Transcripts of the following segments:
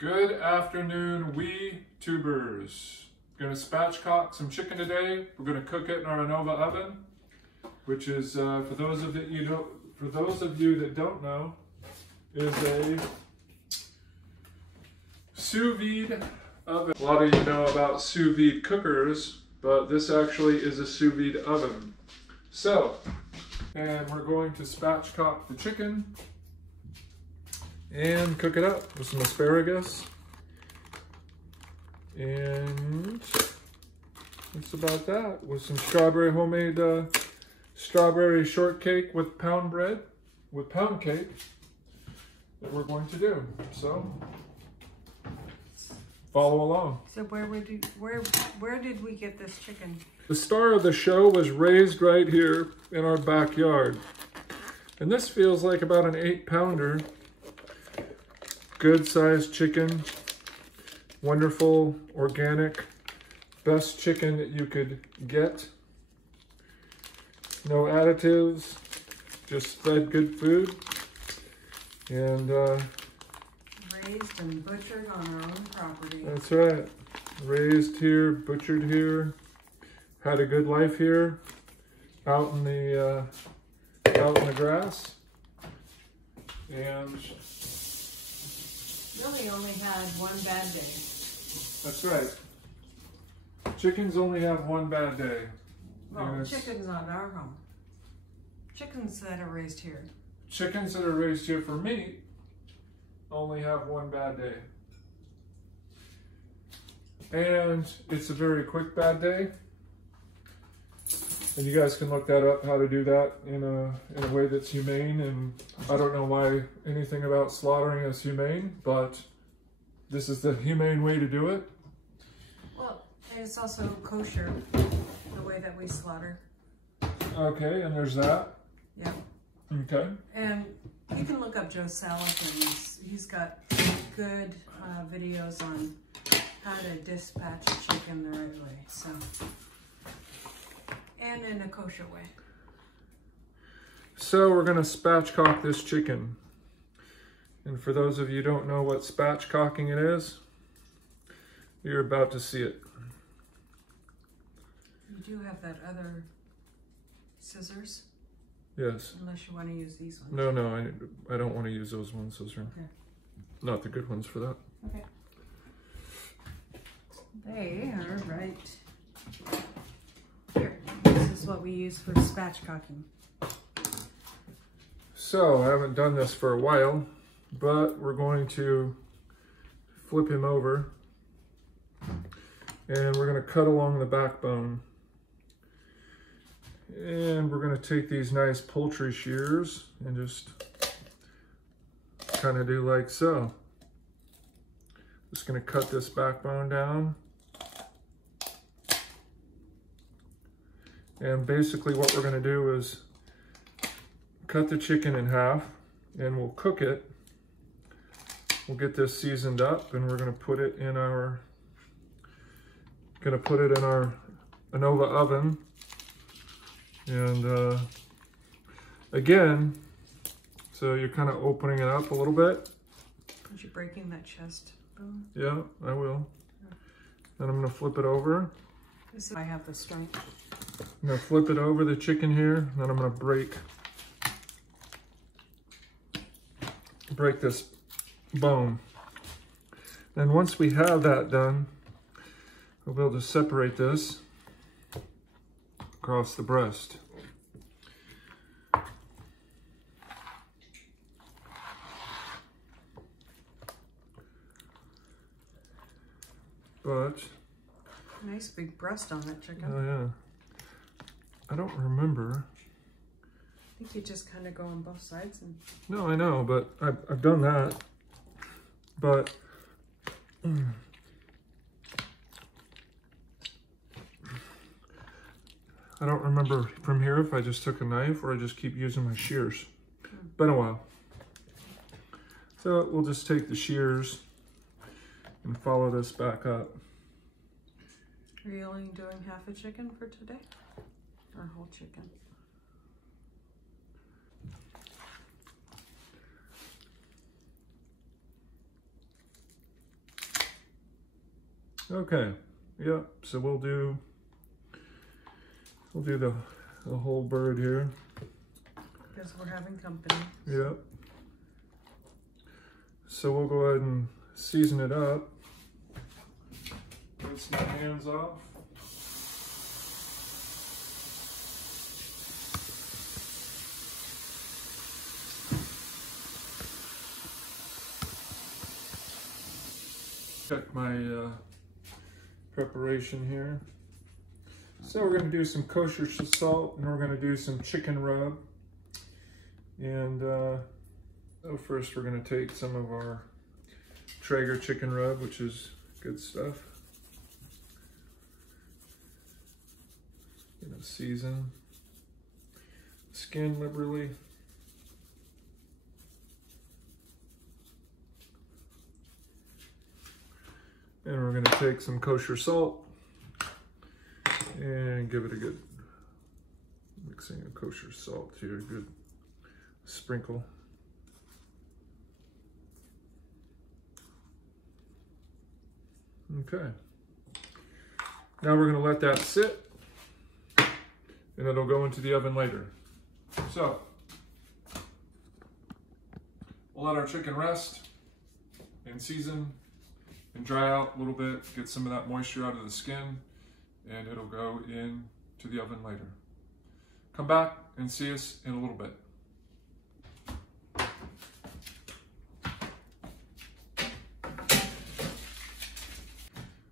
Good afternoon, wee tubers. Gonna spatchcock some chicken today. We're gonna cook it in our Anova oven, which is for those of you that don't know, is a sous vide oven. A lot of you know about sous vide cookers, but this actually is a sous vide oven. So, and we're going to spatchcock the chicken and cook it up with some asparagus. And that's about that, with some strawberry homemade strawberry shortcake with pound cake that we're going to do. So follow along. So where did we get this chicken? The star of the show was raised right here in our backyard. And this feels like about an 8-pounder. Good sized chicken, wonderful, organic, best chicken that you could get. No additives, just fed good food. And raised and butchered on our own property. That's right. Raised here, butchered here, had a good life here, out in the grass, and really only had one bad day. that's right. Chickens only have one bad day. Well, chickens on our home. Chickens that are raised here. Chickens that are raised here for meat only have one bad day. And it's a very quick bad day. And you guys can look that up, how to do that in a way that's humane. And I don't know why anything about slaughtering is humane, but this is the humane way to do it. Well, and it's also kosher, the way that we slaughter. Okay, and there's that. Yeah. Okay. And you can look up Joe Salek, and he's got good videos on how to dispatch chicken the right way. So, and in a kosher way. So we're gonna spatchcock this chicken. And for those of you who don't know what spatchcocking it is, you're about to see it. You do have that other scissors? Yes. Unless you want to use these ones. No, I don't want to use those ones. Those are not the good ones for that. Okay. They are right here. This is what we use for spatchcocking. So I haven't done this for a while, but we're going to flip him over and we're going to cut along the backbone. And we're going to take these nice poultry shears and just kind of do like so. Just going to cut this backbone down. And basically what we're going to do is cut the chicken in half and we'll cook it. We'll get this seasoned up and we're going to put it in our Anova oven. And again, so you're kind of opening it up a little bit. Aren't you breaking that chest bone? Yeah, I will. Then I'm going to flip it over. I have the strength. I'm going to flip it over the chicken here. Then I'm going to break this bone. And once we have that done, we'll be able to separate this across the breast. But nice big breast on that chicken. oh yeah, I don't remember. I think you just kind of go on both sides and. No, I know, but I've done that. But I don't remember from here if I just took a knife or I just keep using my shears. Been a while. So we'll just take the shears and follow this back up. Are you only doing half a chicken for today? Or whole chicken? Okay, yep, so we'll do the whole bird here. Because we're having company. Yep. So we'll go ahead and season it up. Rinse my hands off. Check my preparation here. So we're going to do some kosher salt, and we're going to do some chicken rub. And first we're going to take some of our Traeger chicken rub, which is good stuff. Season skin liberally. And we're going to take some kosher salt and give it a good mixing of kosher salt here, good sprinkle. Okay. Now we're going to let that sit, and it'll go into the oven later. So, we'll let our chicken rest and season and dry out a little bit, get some of that moisture out of the skin, and it'll go into the oven later. Come back and see us in a little bit.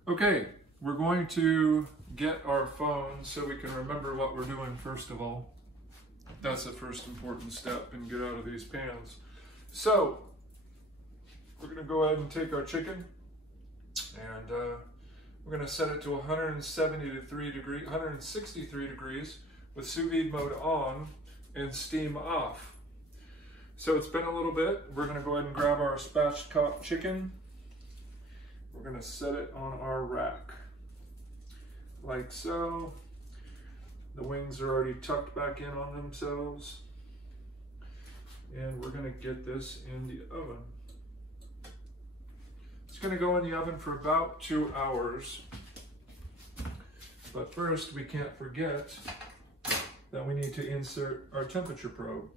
Okay, we're going to get our phones so we can remember what we're doing first of all. That's the first important step, and get out of these pans. So, we're going to go ahead and take our chicken, and we're going to set it to 163 degrees with sous vide mode on and steam off. So it's been a little bit. We're going to go ahead and grab our spatchcock chicken. We're going to set it on our rack, like so. The wings are already tucked back in on themselves. And we're going to get this in the oven. It's going to go in the oven for about 2 hours. But first, we can't forget that we need to insert our temperature probe.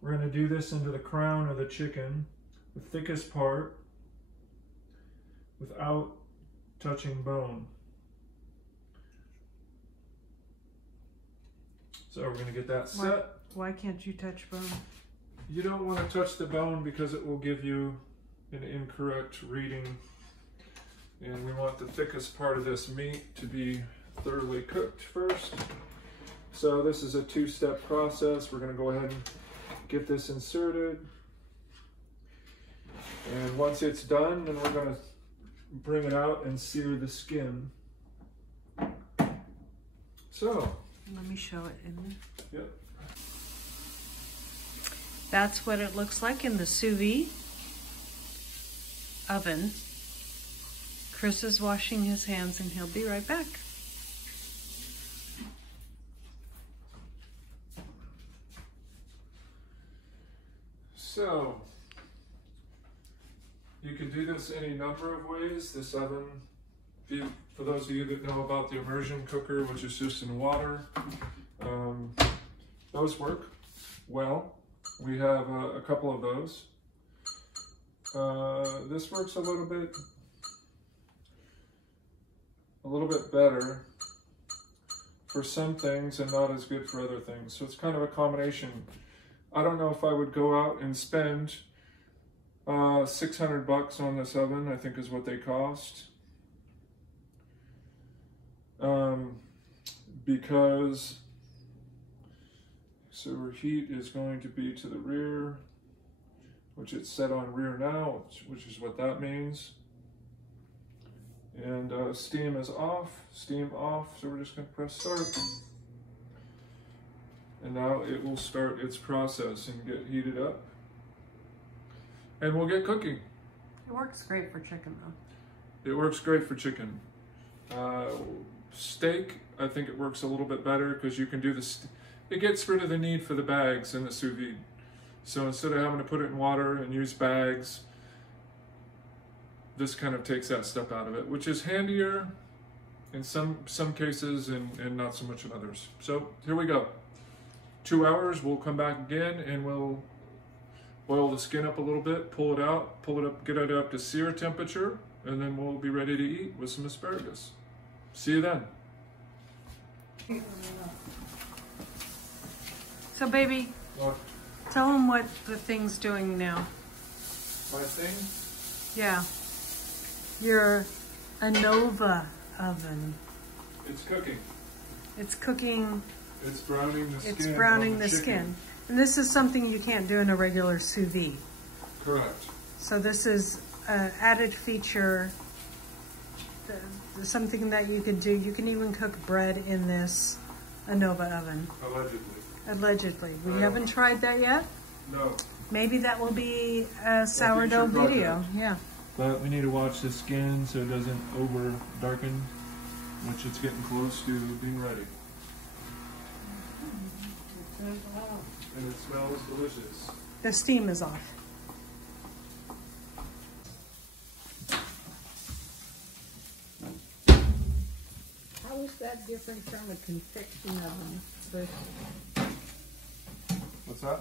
We're going to do this into the crown of the chicken, the thickest part, without touching bone. So we're going to get that set. Why can't you touch bone? You don't want to touch the bone because it will give you an incorrect reading. And we want the thickest part of this meat to be thoroughly cooked first. So this is a two-step process. We're going to go ahead and get this inserted. And once it's done, then we're going to bring it out and sear the skin. So, let me show it in there. Yep. That's what it looks like in the sous vide oven. Chris is washing his hands and he'll be right back. So, you can do this any number of ways. This oven, for those of you that know about the immersion cooker, which is just in water, those work well. We have a couple of those. This works a little bit better for some things and not as good for other things. So it's kind of a combination. I don't know if I would go out and spend $600 on this oven, I think is what they cost. Because so our heat is going to be to the rear, which it's set on rear now, which is what that means. And steam is off, steam off, so we're just going to press start. And now it will start its process and get heated up. And we'll get cooking. It works great for chicken though. It works great for chicken. Steak, I think it works a little bit better because you can do this. It gets rid of the need for the bags in the sous vide. So instead of having to put it in water and use bags, this kind of takes that step out of it, which is handier in some cases and not so much in others. So here we go. 2 hours, we'll come back again and we'll boil the skin up a little bit, pull it out, get it up to sear temperature, and then we'll be ready to eat with some asparagus. See you then. So baby, What? tell them what the thing's doing now. My thing? Yeah. Your ANOVA oven. It's cooking. It's cooking. It's browning the skin. It's browning on the chicken. skin. And this is something you can't do in a regular sous vide. Correct. So this is an added feature, something that you can do. You can even cook bread in this ANOVA oven. Allegedly. Allegedly. We haven't tried that yet. No. Maybe that will be a sourdough future video. project. Yeah. But we need to watch the skin so it doesn't over darken, which it's getting close to being ready. And it smells delicious. The steam is off. How is that different from a convection oven? What's that?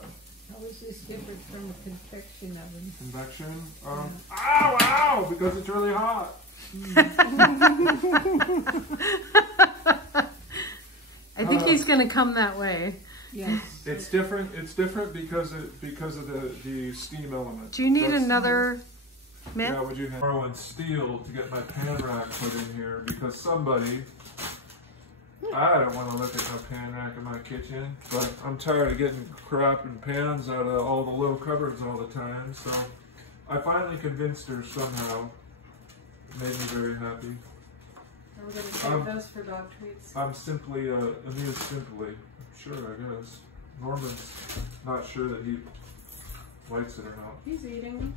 How is this different from a convection oven? Convection? Ow, ow! Because it's really hot. I think he's going to come that way. Yes. It's different. It's different because of the steam element. Do you need That's- another mitt? Yeah, would you have borrowing steel to get my pan rack put in here because somebody, I don't want to look at no pan rack in my kitchen, but I'm tired of getting crap and pans out of all the little cupboards all the time, so I finally convinced her somehow. Made me very happy. We're going to save those for dog treats. I'm simply amused simply. Sure, I guess. Norman's not sure that he likes it or not. He's eating.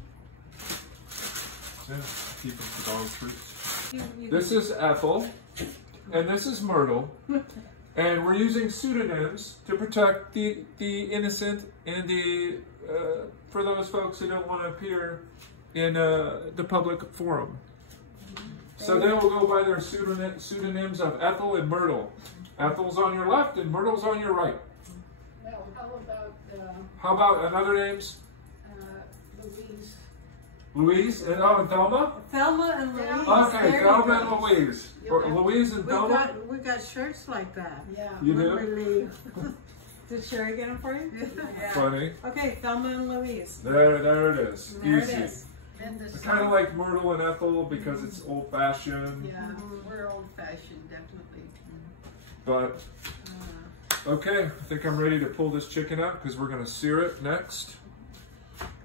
Yeah, keep him for dog treats. You This is Ethel, and this is Myrtle, and we're using pseudonyms to protect the innocent and the for those folks who don't want to appear in the public forum. So they will go by their pseudonyms of Ethel and Myrtle. Ethel's on your left and Myrtle's on your right. Well, How about another names? Louise? Louise and Thelma? Thelma and Louise. Okay, There Thelma you and go. Louise. Or Louise and Thelma? We got shirts like that. Yeah. You When do? we leave. Did Sherry get them for you? Yeah. Funny. Okay, Thelma and Louise. There it is. There Easy. it is. And the Kind of like Myrtle and Ethel because it's old fashioned. Yeah, we're old fashioned, definitely. But, okay, I think I'm ready to pull this chicken out because we're going to sear it next.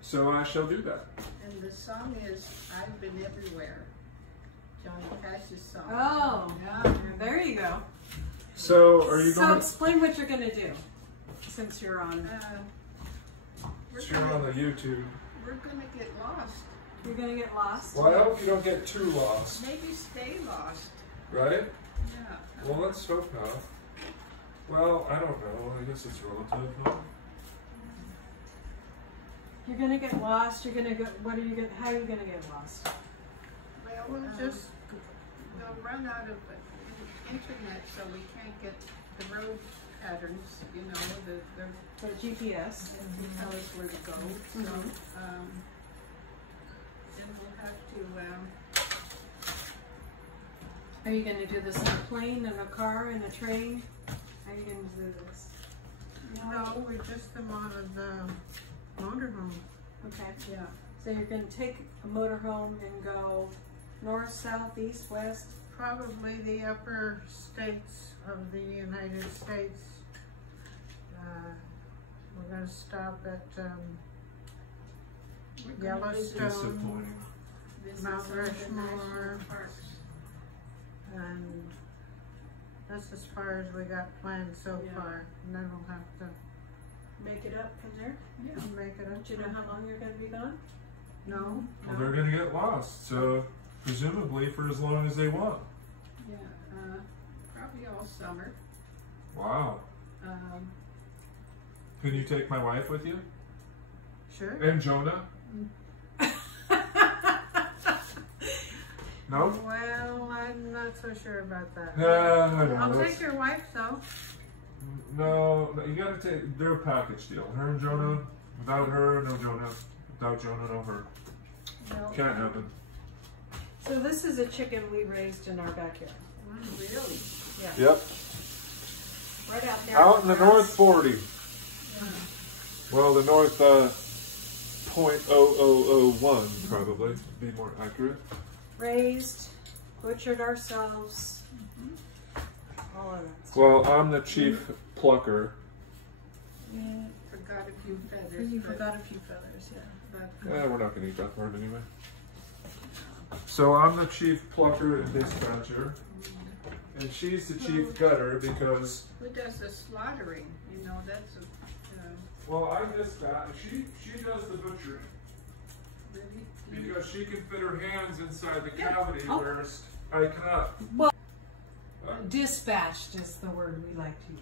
So I shall do that. And the song is I've Been Everywhere. Johnny Cash's song. Oh, Yeah. there you go. So are you So going to... explain what you're going to do since you're on. You're on the YouTube. We're gonna get lost. You're going to get lost. Well, I hope you don't get too lost, Maybe stay lost. right? Yeah. Well, let's hope not. Well, I don't know. I guess it's relative. Huh? You're going to get lost. You're going to go. What are you going? How are you going to get lost? Well, we'll run out of internet, so we can't get the road patterns. You know, the For GPS. to tell us where to go. So, then we'll have to. Are you going to do this in a plane, in a car, in a train? How are you going to do this? No, we just come out of the motorhome. Okay. Yeah. So you're going to take a motorhome and go north, south, east, west. Probably the upper states of the United States. We're going to stop at Yellowstone Disappointing. Mount some of the Rushmore. national parks. and that's as far as we got planned so Yeah. far. And then we'll have to Make it up from there. make it up. Do you know how long you're going to be gone? No. Well, they're going to get lost, so presumably for as long as they want. Yeah, probably all summer. Wow. Can you take my wife with you? Sure. And Jonah? No? Well, I'm not so sure about that. I don't I'll know. take your wife though. No, you gotta take, they're a package deal. Her and Jonah, without her, no Jonah. Without Jonah, no her. No. Can't happen. So this is a chicken we raised in our backyard. Really? Yeah. Yep. Right out there. Out in the North 40. Well, the North 0.0001 probably, to be more accurate. Raised, butchered ourselves. All of that stuff. Well, I'm the chief plucker. Yeah. Forgot a few feathers. You but- forgot a few feathers, yeah. but- We're not gonna eat that part anyway. So I'm the chief plucker and dispatcher. And she's the chief gutter because, Who does the slaughtering? You know, that's a, well, I dispatch. She does the butchering really. because she can fit her hands inside the cavity, whereas I cannot. Well, dispatched is the word we like to use.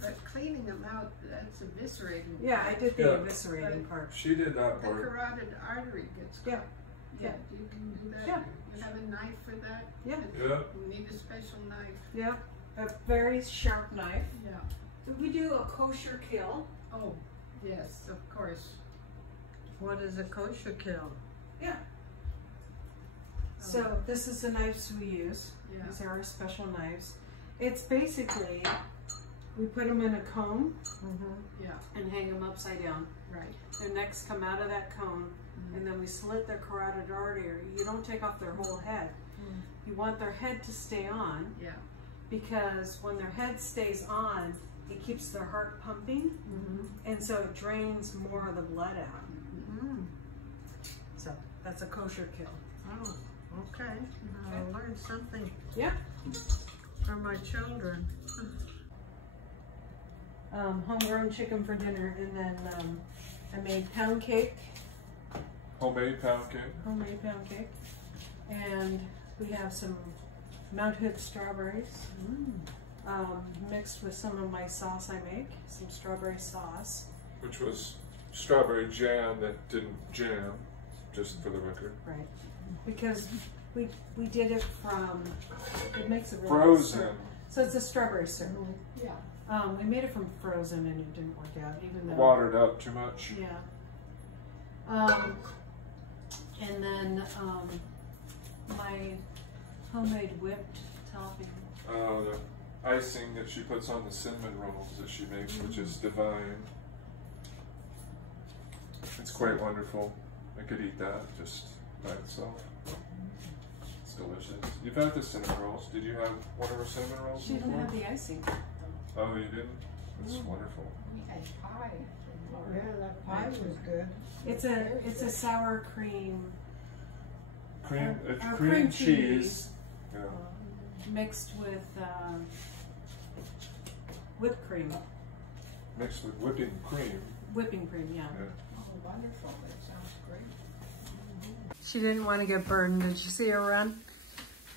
But cleaning them out, that's eviscerating. Yeah, I did the Yeah. eviscerating part. She did that The part. carotid artery gets cut. Yeah. Yeah, you can do that. Yeah. You have a knife for that? Yeah. Yeah. You need a special knife. Yeah, a very sharp knife. Yeah. So we do a kosher kill. Oh, yes, of course. What is a kosher kill? Yeah. So this is the knives we use. Yeah. These are our special knives. It's basically, we put them in a cone Yeah, and hang them upside down. right. Their necks come out of that cone, and then we slit their carotid artery. You don't take off their whole head. You want their head to stay on, Yeah. because when their head stays on, it keeps their heart pumping, and so it drains more of the blood out. So that's a kosher kill. Oh, okay. I'll learn something. Yeah. From my children. Homegrown chicken for dinner, and then I made pound cake, Homemade pound cake. homemade pound cake, and we have some Mount Hood strawberries mixed with some of my sauce I make, some strawberry sauce. Which was strawberry jam that didn't jam, just for the record. Right, because we did it from, it makes it really Frozen. syrup. So it's a strawberry syrup. Yeah. We made it from frozen and it didn't work out, even though. Watered up too much. Yeah. And then my homemade whipped topping. The icing that she puts on the cinnamon rolls that she makes, which is divine. It's quite wonderful. I could eat that just by itself. It's delicious. You've had the cinnamon rolls. Did you have one of her cinnamon rolls She didn't before? have the icing. Oh, you didn't? It's wonderful. We had pie. Yeah, that pie was good. It's a sour cream Cream, it's Our cream cream cheese. cheese. Yeah. mixed with whipped cream. Mixed with whipping cream. Whipping cream, yeah. Yeah. Oh, wonderful. That sounds great. She didn't want to get burned. Did you see her run?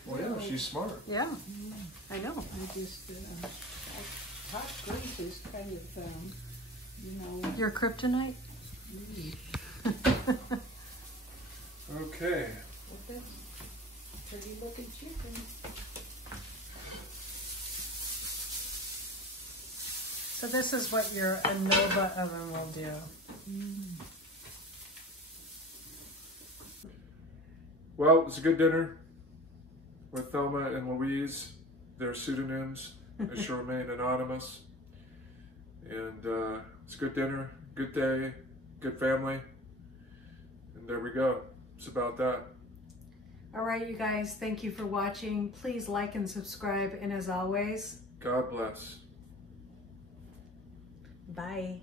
Well, yeah, she's smart. Yeah. I know. I just, hot grease is kind of, you know, Your kryptonite? Okay. well, that's pretty looking chicken. So this is what your ANOVA oven will do. Well, it's a good dinner with Thelma and Louise. Their pseudonyms. They shall remain anonymous. And it's a good dinner, good day, good family. And there we go. It's about that. All right, you guys, thank you for watching. Please like and subscribe. And as always, God bless. bye.